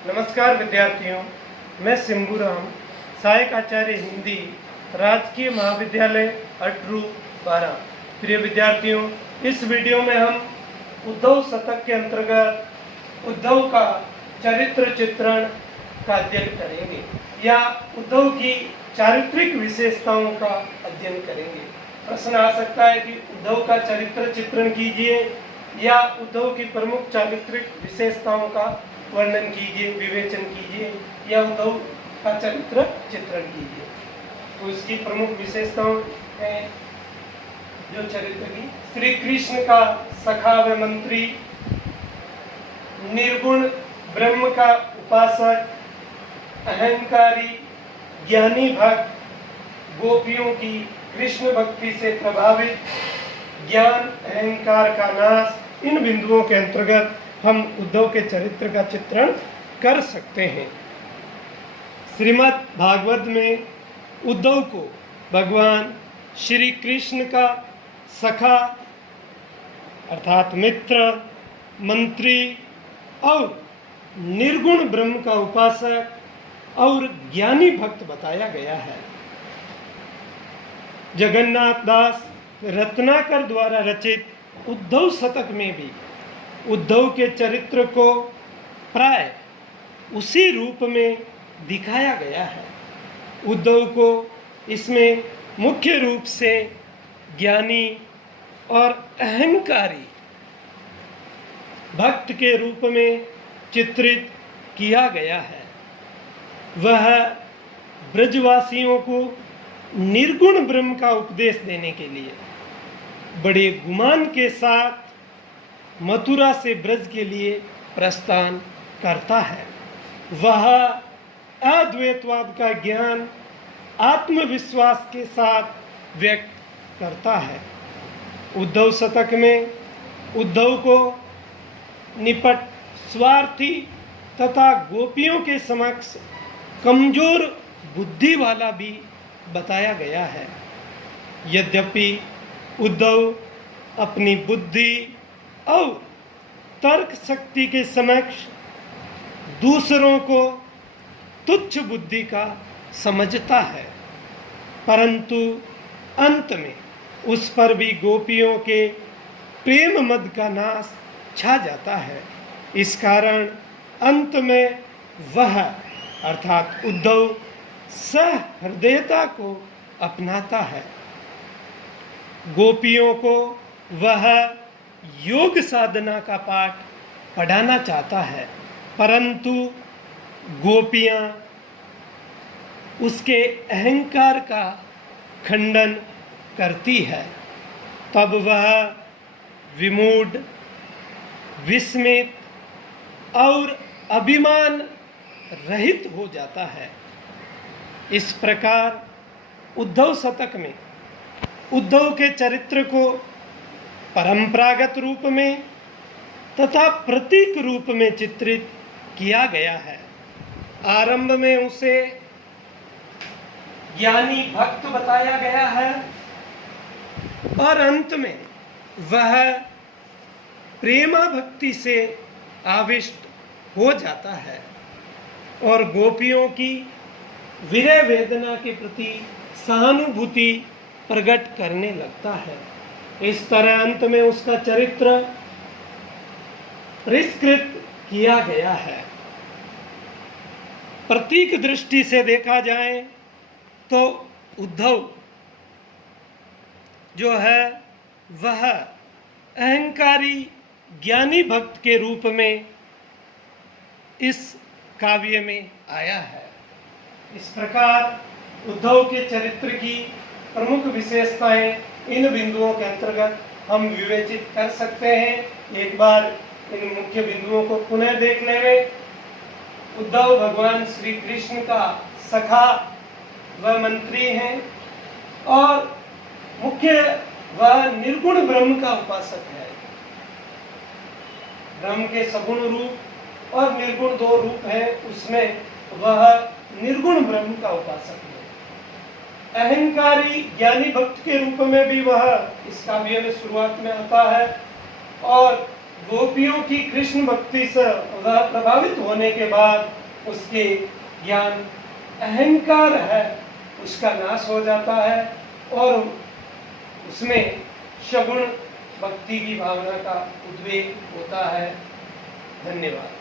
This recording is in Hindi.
नमस्कार विद्यार्थियों, मैं सिंबूराम, सहायक आचार्य हिंदी, राजकीय महाविद्यालय अटरू 12। प्रिय विद्यार्थियों, इस वीडियो में हम उद्धव शतक के अंतर्गत उद्धव का चरित्र चित्रण का अध्ययन करेंगे या उद्धव की चारित्रिक विशेषताओं का अध्ययन करेंगे। प्रश्न आ सकता है कि उद्धव का चरित्र चित्रण कीजिए या उद्धव की प्रमुख चारित्रिक विशेषताओं का वर्णन कीजिए, विवेचन कीजिए या उद्धव का चरित्र चित्रण कीजिए। तो इसकी प्रमुख विशेषताएं हैं जो चरित्र की: श्री कृष्ण का सखा व मंत्री, निर्गुण ब्रह्म का उपासक, अहंकारी ज्ञानी भक्त, गोपियों की कृष्ण भक्ति से प्रभावित, ज्ञान अहंकार का नाश। इन बिंदुओं के अंतर्गत हम उद्धव के चरित्र का चित्रण कर सकते हैं। श्रीमद् भागवत में उद्धव को भगवान श्री कृष्ण का सखा अर्थात मित्र, मंत्री और निर्गुण ब्रह्म का उपासक और ज्ञानी भक्त बताया गया है। जगन्नाथ दास रत्नाकर द्वारा रचित उद्धव शतक में भी उद्धव के चरित्र को प्राय उसी रूप में दिखाया गया है। उद्धव को इसमें मुख्य रूप से ज्ञानी और अहंकारी भक्त के रूप में चित्रित किया गया है। वह ब्रजवासियों को निर्गुण ब्रह्म का उपदेश देने के लिए बड़े गुमान के साथ मथुरा से ब्रज के लिए प्रस्थान करता है। वह अद्वैतवाद का ज्ञान आत्मविश्वास के साथ व्यक्त करता है। उद्धव शतक में उद्धव को निपट, स्वार्थी तथा गोपियों के समक्ष कमजोर बुद्धि वाला भी बताया गया है। यद्यपि उद्धव अपनी बुद्धि और तर्क शक्ति के समक्ष दूसरों को तुच्छ बुद्धि का समझता है, परंतु अंत में उस पर भी गोपियों के प्रेम मद का नाश छा जाता है। इस कारण अंत में वह अर्थात उद्धव सहृदयता को अपनाता है। गोपियों को वह योग साधना का पाठ पढ़ाना चाहता है, परंतु गोपियां उसके अहंकार का खंडन करती है। तब वह विमूढ़, विस्मित और अभिमान रहित हो जाता है। इस प्रकार उद्धव शतक में उद्धव के चरित्र को परंपरागत रूप में तथा प्रतीक रूप में चित्रित किया गया है। आरंभ में उसे ज्ञानी भक्त बताया गया है और अंत में वह प्रेमा भक्ति से आविष्ट हो जाता है और गोपियों की विरह वेदना के प्रति सहानुभूति प्रकट करने लगता है। इस तरह अंत में उसका चरित्र परिष्कृत किया गया है। प्रतीक दृष्टि से देखा जाए तो उद्धव जो है वह अहंकारी ज्ञानी भक्त के रूप में इस काव्य में आया है। इस प्रकार उद्धव के चरित्र की प्रमुख विशेषताएं इन बिंदुओं के अंतर्गत हम विवेचित कर सकते हैं। एक बार इन मुख्य बिंदुओं को पुनः देख लेंगे। उद्धव भगवान श्री कृष्ण का सखा व मंत्री हैं और मुख्य वह निर्गुण ब्रह्म का उपासक है। ब्रह्म के सगुण रूप और निर्गुण दो रूप हैं, उसमें वह निर्गुण ब्रह्म का उपासक है। अहंकारी ज्ञानी भक्त के रूप में भी वह इस काव्य में शुरुआत में आता है और गोपियों की कृष्ण भक्ति से प्रभावित होने के बाद उसके ज्ञान अहंकार है उसका नाश हो जाता है और उसमें सगुण भक्ति की भावना का उद्वेग होता है। धन्यवाद।